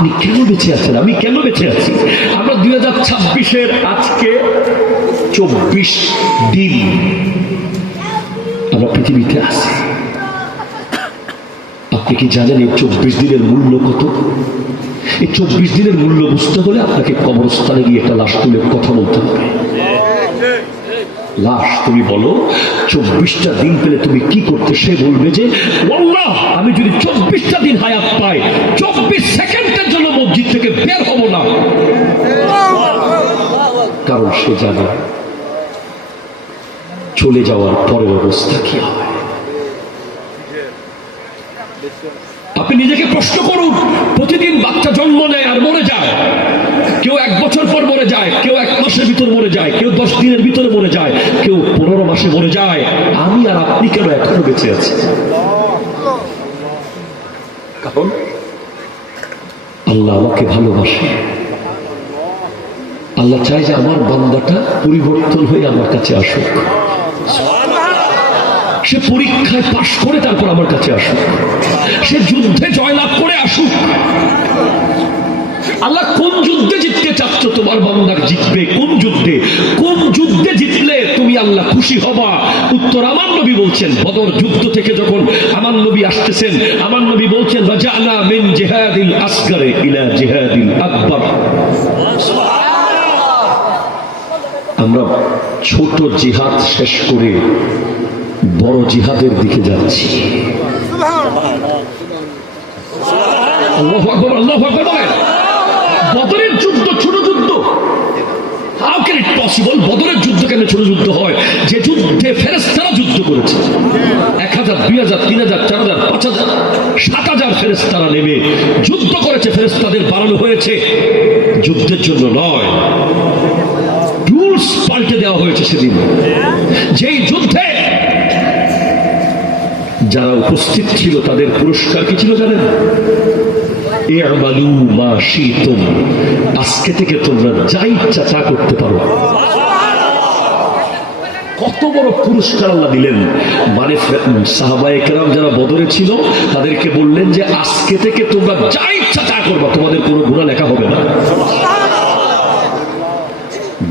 আপনি কেন বেঁচে আছেন, আমি কেন বেঁচে আছি? আমরা 2026-এর আজকে 24 দিন আমরা পৃথিবীতে আছি। আপনি কি জানেন এই 24 দিনের মূল্য কত? এই 24 দিনের মূল্য বুঝতে হলে আপনাকে কবরস্থানে গিয়ে একটা লাশ তুলে কথা বলতে হবে। লাশ তুমি বলো 24টা দিন পেলে তুমি কি করতে, সে বলবে যে আল্লাহ আমি যদি 24টা দিন হায়াত পাই 24 সেকেন্ডের জন্য মসজিদ থেকে বের হব না, কারণ সে জানে চলে যাওয়ার পরের অবস্থা কি হয়। আপনি নিজেকে প্রশ্ন করুন, প্রতিদিন বাচ্চা জন্ম নেয় আর মরে যায়। কেউ 1 বছর পর মরে যায়, কেউ 1 মাসের ভিতর মরে যায়, কেউ 10 দিনের ভিতরে মরে যায়, কেউ 15 মাসে মরে যায়। আমি আর আপনি কেন এখনো বেঁচে আছি? কারণ আল্লাহ আমাকে ভালোবাসে। আল্লাহ চায় যে আমার বান্দাটা পরিবর্তন হয়ে আমার কাছে আসুক, সে পরীক্ষায় পাশ করে তারপর আমার কাছে আসুক, সে যুদ্ধে জয়লাভ করে আসুক। আল্লাহ কোন যুদ্ধে জিততে চাচ্ছ? তোমার বান্দা জিতবে কোন যুদ্ধে? কোন যুদ্ধে জিতলে তুমি আল্লাহ খুশি হবা? উত্তর আমার নবী বলছেন, বদর যুদ্ধ থেকে যখন আমার নবী আসতেছেন, আমার নবী বলছেন রাজানা মিন জিহাদিল আসগরে ইলা জিহাদিল আকবার। আমরা ছোট জিহাদ শেষ করে বড় জিহাদের দিকে যাচ্ছি। আল্লাহু আকবার, আল্লাহু আকবার বলেন। বদরের যুদ্ধ ছোট যুদ্ধ? How can it possible? বদরের যুদ্ধ কেন ছোট যুদ্ধ হয়? যে যুদ্ধে ফেরেশতারা যুদ্ধ করেছে, 1000, 2000, 3000, 4000, 5000, 7000 ফেরেশতারা নেমে যুদ্ধ করেছে। ফেরেশতাদের বাড়ানো হয়েছে যুদ্ধের জন্য নয়, রুলস পাল্টে দেওয়া হয়েছে সেদিন। যেই যুদ্ধে যারা উপস্থিত ছিল তাদের পুরস্কার কি ছিল জানেন? ই'মালু মা শি'তুম, আজকে থেকে তোমরা যা ইচ্ছা তা করতে পারো। কত বড় পুরস্কার আল্লাহ দিলেন। মানে সাহাবায়ে কেরাম যারা বদরে ছিল তাদেরকে বললেন যে আজকে থেকে তোমরা যা ইচ্ছা তা করবা, তোমাদের কোনো গুনাহ লেখা হবে না।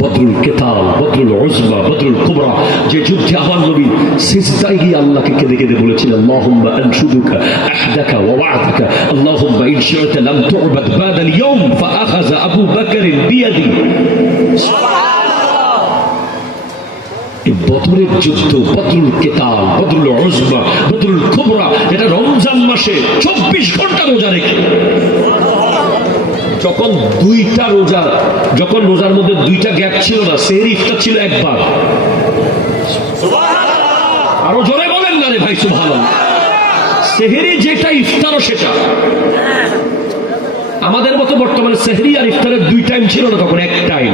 বদরুল কেতাল, বদরুল উজমা, বদরুল কুবরা, যে যুদ্ধে আমার নবী সিজদায় গিয়ে আল্লাহকে কেঁদে কেঁদে বলেছিলেন আল্লাহুম্মা আনশুদুকা আহদাকা ওয়া ওয়া'দাকা আল্লাহুম্মা ইন শি'তা লাম তু'বাদ বা'দা আল-ইয়াওম ফাআখাযা আবু বকর বিয়াদি। এই বদরের যুদ্ধ, বদরুল কেতাল, বদরুল উজমা, বদরুল কুবরা, এটা রমজান মাসে 24 ঘন্টা রোজা রেখে, যখন 2টা রোজা, যখন রোজার মধ্যে 2টা গ্যাপ ছিল না, সেহরি ইফতার ছিল একবার। আরো জোরে বলেন না রে ভাই সুবহানাল্লাহ। সেহরি যেটা, ইফতারও সেটা। আমাদের মতো বর্তমানে সেহরি আর ইফতারের 2 টাইম ছিল না, তখন 1 টাইম।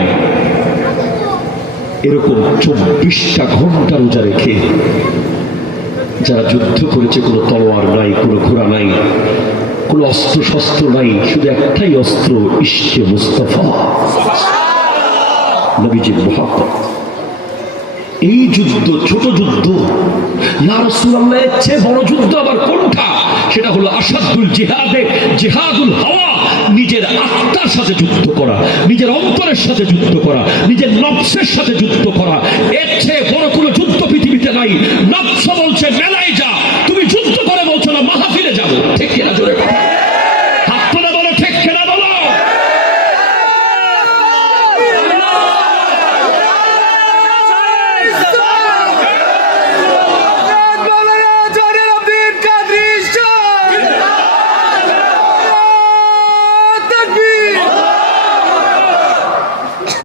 এরকম 24টা ঘন্টা রোজা রেখে যারা যুদ্ধ করেছে, কোনো তলোয়ার নাই, কোনো ঘোড়া নাই, কোন অস্ত্র শস্ত্র নাই, শুধু একটাই অস্ত্র, ইশকে মুস্তাফা, নবীজির মুহাব্বত। এই যুদ্ধ ছোট যুদ্ধ, ইয়া রাসূলুল্লাহ, এর চেয়ে বড় যুদ্ধ আবার কোনটা? সেটা হলো আসাদুল জিহাদে জিহাদুল হাওয়া, নিজের আত্মার সাথে যুদ্ধ করা, নিজের অন্তরের সাথে যুদ্ধ করা, নিজের নফসের সাথে যুদ্ধ করা। এর চেয়ে বড় কোনো যুদ্ধ পৃথিবীতে নাই। নফস বলছে মেলায় যা, তুমি যুদ্ধ করে বলছো না মাহফিলে যাবো। ঠিক কিনা জোরে কথা?